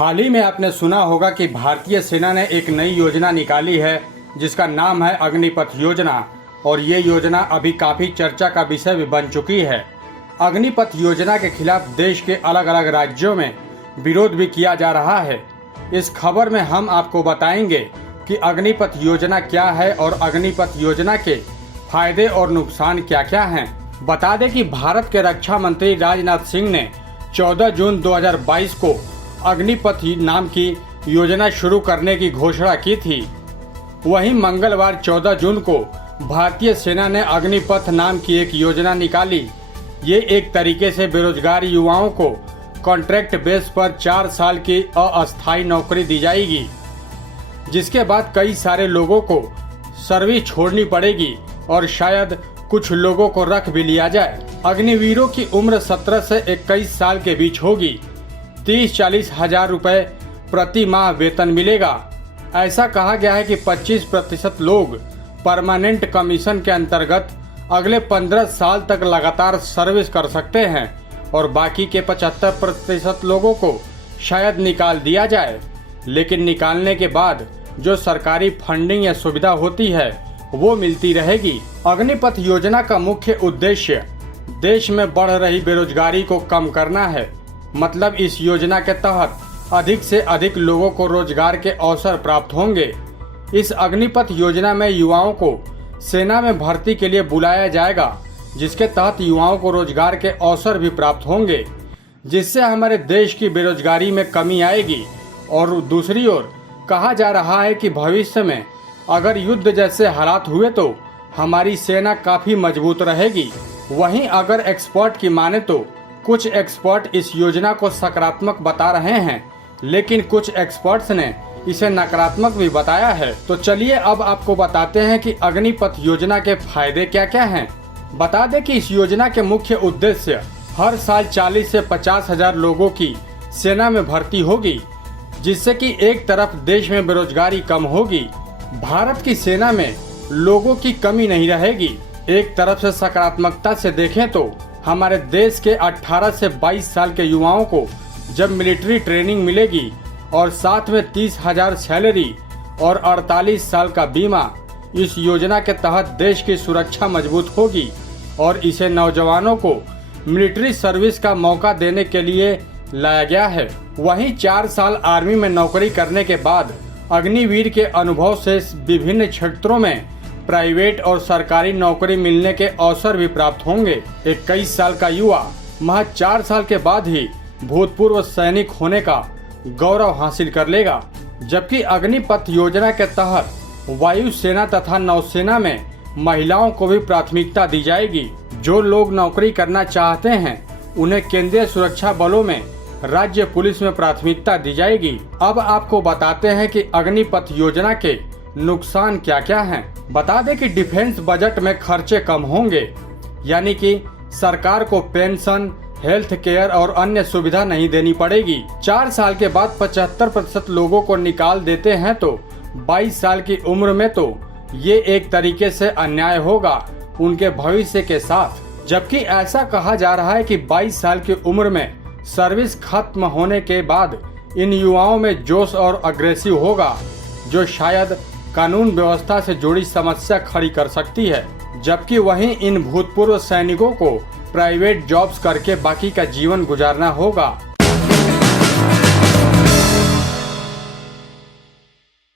हाल ही में आपने सुना होगा कि भारतीय सेना ने एक नई योजना निकाली है जिसका नाम है अग्निपथ योजना और ये योजना अभी काफ़ी चर्चा का विषय भी बन चुकी है। अग्निपथ योजना के खिलाफ देश के अलग अलग राज्यों में विरोध भी किया जा रहा है। इस खबर में हम आपको बताएंगे कि अग्निपथ योजना क्या है और अग्निपथ योजना के फायदे और नुकसान क्या क्या हैं। बता दें कि भारत के रक्षा मंत्री राजनाथ सिंह ने 14 जून 2022 को अग्निपथ नाम की योजना शुरू करने की घोषणा की थी। वहीं मंगलवार 14 जून को भारतीय सेना ने अग्निपथ नाम की एक योजना निकाली। ये एक तरीके से बेरोजगार युवाओं को कॉन्ट्रैक्ट बेस पर 4 साल की अस्थायी नौकरी दी जाएगी, जिसके बाद कई सारे लोगों को सर्विस छोड़नी पड़ेगी और शायद कुछ लोगों को रख भी लिया जाए। अग्निवीरों की उम्र 17 से 21 साल के बीच होगी। 30-40 हजार रुपए प्रति माह वेतन मिलेगा। ऐसा कहा गया है कि 25% लोग परमानेंट कमीशन के अंतर्गत अगले 15 साल तक लगातार सर्विस कर सकते हैं और बाकी के 75% लोगों को शायद निकाल दिया जाए, लेकिन निकालने के बाद जो सरकारी फंडिंग या सुविधा होती है वो मिलती रहेगी। अग्निपथ योजना का मुख्य उद्देश्य देश में बढ़ रही बेरोजगारी को कम करना है। मतलब इस योजना के तहत अधिक से अधिक लोगों को रोजगार के अवसर प्राप्त होंगे। इस अग्निपथ योजना में युवाओं को सेना में भर्ती के लिए बुलाया जाएगा, जिसके तहत युवाओं को रोजगार के अवसर भी प्राप्त होंगे, जिससे हमारे देश की बेरोजगारी में कमी आएगी। और दूसरी ओर कहा जा रहा है कि भविष्य में अगर युद्ध जैसे हालात हुए तो हमारी सेना काफ़ी मजबूत रहेगी। वहीं अगर एक्सपर्ट की माने तो कुछ एक्सपर्ट इस योजना को सकारात्मक बता रहे हैं, लेकिन कुछ एक्सपर्ट्स ने इसे नकारात्मक भी बताया है। तो चलिए अब आपको बताते हैं कि अग्निपथ योजना के फायदे क्या क्या हैं। बता दें कि इस योजना के मुख्य उद्देश्य हर साल 40 से 50 हजार लोगों की सेना में भर्ती होगी, जिससे कि एक तरफ देश में बेरोजगारी कम होगी, भारत की सेना में लोगों की कमी नहीं रहेगी। एक तरफ से सकारात्मकता से देखें तो हमारे देश के 18 से 22 साल के युवाओं को जब मिलिट्री ट्रेनिंग मिलेगी और साथ में 30,000 सैलरी और 48 साल का बीमा, इस योजना के तहत देश की सुरक्षा मजबूत होगी और इसे नौजवानों को मिलिट्री सर्विस का मौका देने के लिए लाया गया है। वहीं 4 साल आर्मी में नौकरी करने के बाद अग्निवीर के अनुभव से विभिन्न क्षेत्रों में प्राइवेट और सरकारी नौकरी मिलने के अवसर भी प्राप्त होंगे। 21 साल का युवा महज 4 साल के बाद ही भूतपूर्व सैनिक होने का गौरव हासिल कर लेगा, जबकि अग्निपथ योजना के तहत वायुसेना तथा नौसेना में महिलाओं को भी प्राथमिकता दी जाएगी। जो लोग नौकरी करना चाहते हैं उन्हें केंद्रीय सुरक्षा बलों में, राज्य पुलिस में प्राथमिकता दी जाएगी। अब आपको बताते हैं कि अग्निपथ योजना के नुकसान क्या क्या हैं। बता दें कि डिफेंस बजट में खर्चे कम होंगे, यानी कि सरकार को पेंशन, हेल्थ केयर और अन्य सुविधा नहीं देनी पड़ेगी। 4 साल के बाद 75% लोगों को निकाल देते हैं तो 22 साल की उम्र में तो ये एक तरीके से अन्याय होगा उनके भविष्य के साथ। जबकि ऐसा कहा जा रहा है कि 22 साल की उम्र में सर्विस खत्म होने के बाद इन युवाओं में जोश और अग्रेसिव होगा, जो शायद कानून व्यवस्था से जुड़ी समस्या खड़ी कर सकती है। जबकि वहीं इन भूतपूर्व सैनिकों को प्राइवेट जॉब्स करके बाकी का जीवन गुजारना होगा।